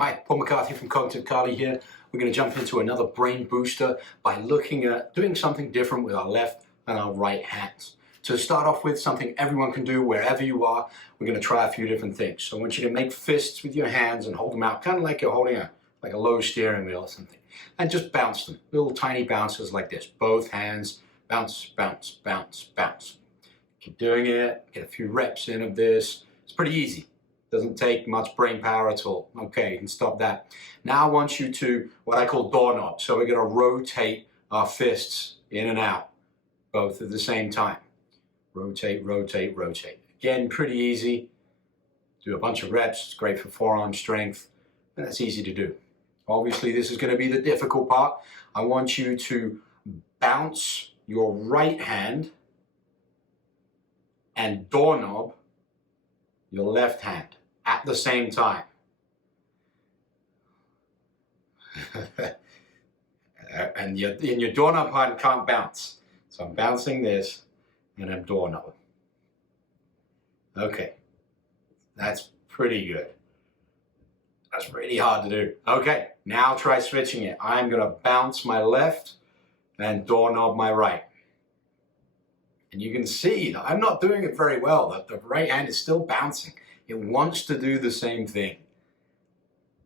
Hi, Paul McCarthy from Cognitive Carly here. We're going to jump into another brain booster by looking at doing something different with our left and our right hands. To start off with, something everyone can do wherever you are, we're going to try a few different things. So I want you to make fists with your hands and hold them out, kind of like you're holding a low steering wheel or something. And just bounce them, little tiny bounces like this. Both hands, bounce, bounce, bounce, bounce. Keep doing it, get a few reps in of this. It's pretty easy. Doesn't take much brain power at all. Okay, you can stop that. Now I want you to, what I call doorknob. So we're going to rotate our fists in and out, both at the same time. Rotate, rotate, rotate. Again, pretty easy. Do a bunch of reps. It's great for forearm strength, and that's easy to do. Obviously, this is going to be the difficult part. I want you to bounce your right hand and doorknob your left hand at the same time. And your doorknob hand can't bounce. So I'm bouncing this and I'm doorknobbing. Okay, that's pretty good. That's really hard to do. Okay, now try switching it. I'm gonna bounce my left and doorknob my right. And you can see that I'm not doing it very well, that the right hand is still bouncing. It wants to do the same thing.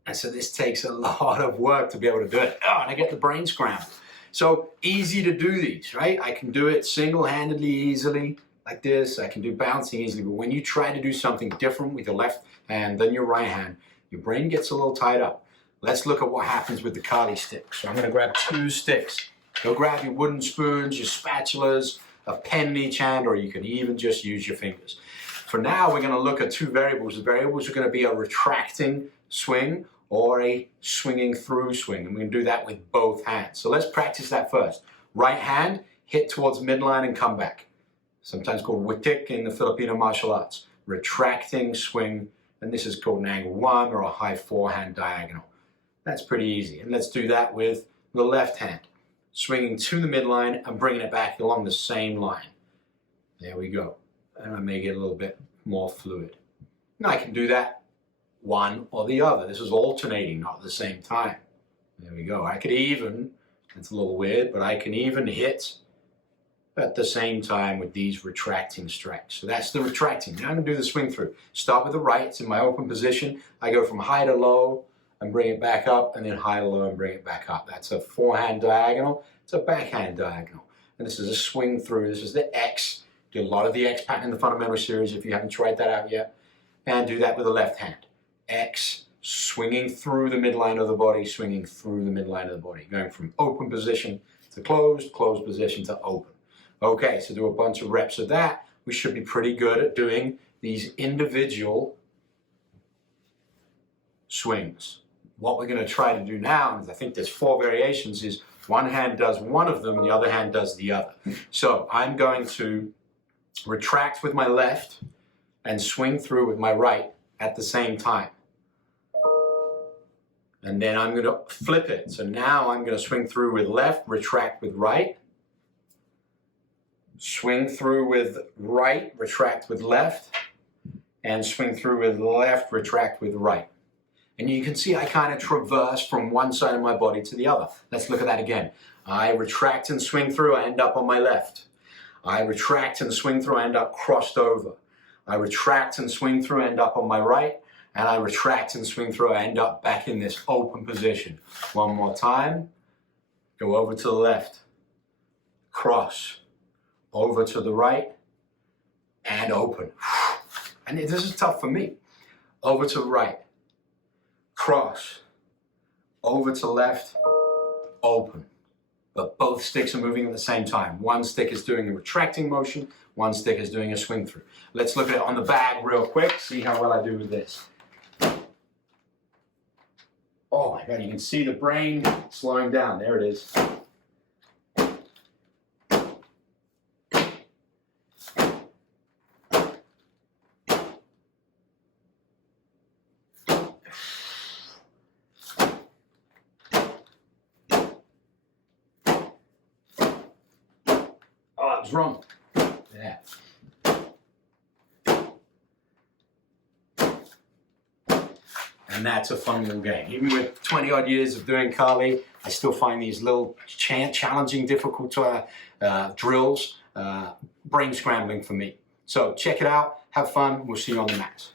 And so this takes a lot of work to be able to do it. Oh, and I get the brain scrambled. So easy to do these, right? I can do it single-handedly easily, like this. I can do bouncing easily. But when you try to do something different with your left hand than your right hand, your brain gets a little tied up. Let's look at what happens with the Carly stick. So I'm gonna grab 2 sticks. Go grab your wooden spoons, your spatulas, a pen in each hand, or you can even just use your fingers. For now, we're going to look at 2 variables. The variables are going to be a retracting swing or a swinging through swing. And we're going to do that with both hands. So let's practice that first. Right hand, hit towards midline and come back. Sometimes called witik in the Filipino martial arts. Retracting swing, and this is called an angle 1 or a high forehand diagonal. That's pretty easy. And let's do that with the left hand. Swinging to the midline and bringing it back along the same line. There we go. And I make it a little bit more fluid. Now I can do that one or the other. This is alternating, not at the same time. There we go. I could even, it's a little weird, but I can even hit at the same time with these retracting strikes. So that's the retracting. Now I'm going to do the swing through. Start with the right. It's in my open position. I go from high to low and bring it back up, and then high to low and bring it back up. That's a forehand diagonal. It's a backhand diagonal. And this is a swing through. This is the X. Do a lot of the X pattern in the fundamental series if you haven't tried that out yet. And do that with the left hand. X, swinging through the midline of the body, swinging through the midline of the body. Going from open position to closed, closed position to open. Okay, so do a bunch of reps of that. We should be pretty good at doing these individual swings. What we're going to try to do now, and I think there's 4 variations, is one hand does one of them and the other hand does the other. So I'm going to retract with my left and swing through with my right at the same time. And then I'm going to flip it. So now I'm going to swing through with left, retract with right. Swing through with right, retract with left. And swing through with left, retract with right. And you can see I kind of traverse from one side of my body to the other. Let's look at that again. I retract and swing through, I end up on my left. I retract and swing through, I end up crossed over. I retract and swing through, I end up on my right. And I retract and swing through, I end up back in this open position. One more time. Go over to the left. Cross. Over to the right. And open. And this is tough for me. Over to the right. Cross. Over to left. Open. But both sticks are moving at the same time. One stick is doing a retracting motion, one stick is doing a swing through. Let's look at it on the bag real quick, see how well I do with this. Oh my God, you can see the brain slowing down. There it is. Oh, I was wrong. Yeah. And that's a fun little game. Even with 20 odd years of doing Kali, I still find these little challenging, difficult drills brain scrambling for me. So check it out, have fun, we'll see you on the mat.